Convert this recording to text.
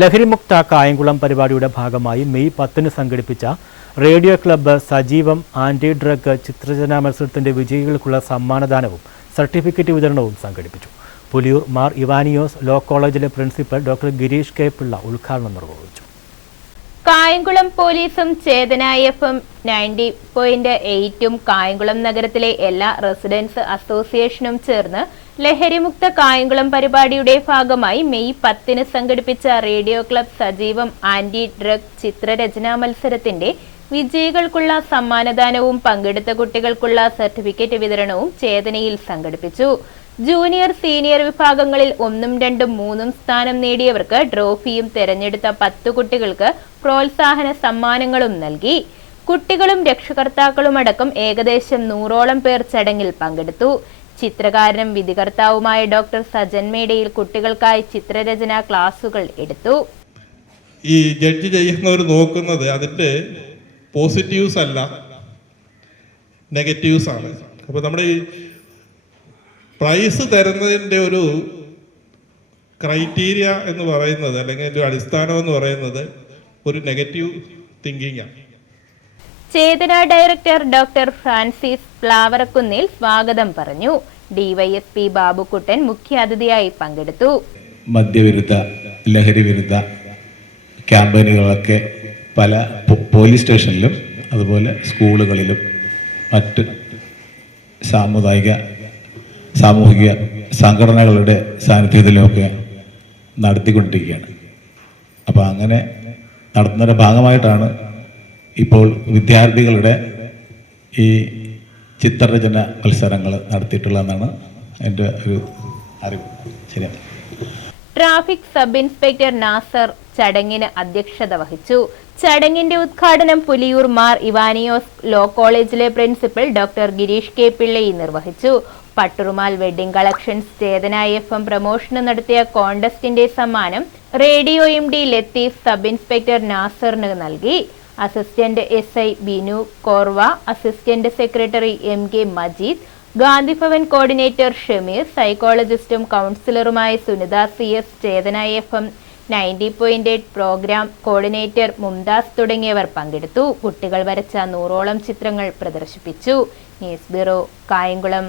ലഹരിമുക്ത കായംകുളം പരിപാടിയുടെ ഭാഗമായി മെയ് 10 സംഘടിപ്പിച്ച റേഡിയോ ക്ലബ്ബ് സജീവം ആന്റി ഡ്രഗ് ചിത്രരചനാ മത്സരത്തിന്റെ വിജയികൾക്കുള്ള സമ്മാനദാനവും സർട്ടിഫിക്കറ്റ് വിതരണവും സംഘടിപ്പിച്ചു. പുലിയൂർ മാർ ഇവാനിയോസ് ലോ കോളേജിലെ principal doctor Girish K Pillai ഉദ്ഘാടനം നിർവഹിച്ചു. കായംകുളം പോലീസും ചേതന FM 90.8 കായംകുളം നഗരത്തിലെ എല്ലാ റെസിഡൻസ് അസോസിയേഷനും ചേർന്ന് ലഹരിമുക്ത കായംകുളം പരിപാടിയുടെ ഭാഗമായി മെയ് 10 സംഘടിപ്പിച്ച റേഡിയോ ക്ലബ്ബ് സജീവം ആന്റി ഡ്രഗ് ചിത്രരചനാ മത്സരത്തിന്റെ വിജയികൾക്കുള്ള സമ്മാനദാനവും പങ്കെടുത്ത കുട്ടികൾക്കുള്ള സർട്ടിഫിക്കറ്റ് വിതരണവും ചേതനയിൽ സംഘടിപ്പിച്ചു. ജൂനിയർ സീനിയർ വിഭാഗങ്ങളിൽ 1, 2, 3 സ്ഥാനം നേടിയവർക്ക് ട്രോഫിയും തെരഞ്ഞെടുത്ത 10 കുട്ടികൾക്ക് പ്രോത്സാഹന സമ്മാനങ്ങളും നൽകി. കുട്ടികളും രക്ഷകർത്താക്കളുമടക്കം ഏകദേശം 100ഓളം പേർ ചടങ്ങിൽ പങ്കെടുത്തു. ചിത്രകാരനും വിധികർത്താവുമായ ഡോക്ടർ സജൻ മേടയിൽ കുട്ടികൾക്കായി ചിത്രരചനാ ക്ലാസുകൾ എടുത്തു. ഈ ജഡ്ജ് ചെയ്യുന്നവർ നോക്കുന്നത് അതിന്റെ പോസിറ്റീവ്സ് അല്ല, നെഗറ്റീവ്സ് ആണ്. അപ്പോൾ നമ്മുടെ ഈ പ്രൈസ് തരുന്നതിൻ്റെ ഒരു ക്രൈറ്റീരിയ എന്ന് പറയുന്നത്, അല്ലെങ്കിൽ ഒരു അടിസ്ഥാനം എന്ന് പറയുന്നത് ഒരു നെഗറ്റീവ് തിങ്കിങ് ആണ്. ചേതന ഡയറക്ടർ ഡോക്ടർ ഫ്രാൻസിസ് പ്ലാവറക്കുന്നിൽ സ്വാഗതം പറഞ്ഞു. ഡിവൈഎസ്പി ബാബുക്കുട്ടൻ മുഖ്യാതിഥിയായി പങ്കെടുത്തു. മദ്യവിരുദ്ധ ലഹരി വിരുദ്ധ ക്യാമ്പയിനുകളൊക്കെ പല പോലീസ് സ്റ്റേഷനിലും അതുപോലെ സ്കൂളുകളിലും മറ്റ് സാമൂഹിക സംഘടനകളുടെ സാന്നിധ്യത്തിലുമൊക്കെ നടത്തിക്കൊണ്ടിരിക്കുകയാണ്. അപ്പോൾ അങ്ങനെ നടത്തുന്നതിൻ്റെ ഭാഗമായിട്ടാണ് ഇപ്പോൾ വിദ്യാർത്ഥികളുടെ ഈ ചിത്രരചന മത്സരങ്ങൾ നടത്തിയിട്ടുള്ളതെന്നാണ് എൻ്റെ ഒരു അറിവ്. ശരിയാണ്. ട്രാഫിക് സബ് ഇൻസ്പെക്ടർ നാസർ ചടങ്ങിന് അധ്യക്ഷത വഹിച്ചു. ചടങ്ങിന്റെ ഉദ്ഘാടനം പുലിയൂർ മാർ ഇവാനിയോസ് ലോ കോളേജിലെ പ്രിൻസിപ്പൽ ഡോക്ടർ ഗിരീഷ് കെ പിള്ളയി നിർവഹിച്ചു. Patturumal wedding collections Chethana FM പ്രമോഷന് നടത്തിയ കോൺടെസ്റ്റിന്റെ സമ്മാനം radio MD Latheef sub inspector നാസറിന് നൽകി. Assistant SI Binu Korva, assistant secretary MK Majeed, Gandhibhavan coordinator Shameer, സൈക്കോളജിസ്റ്റും കൗൺസിലറുമായ Sunitha CS, Chethana FM 90.8 programme coordinator Mumtaz തുടങ്ങിയവർ പങ്കെടുത്തു. കുട്ടികൾ വരച്ച 100ഓളം ചിത്രങ്ങൾ പ്രദർശിപ്പിച്ചു. News bureau, Kayamkulam.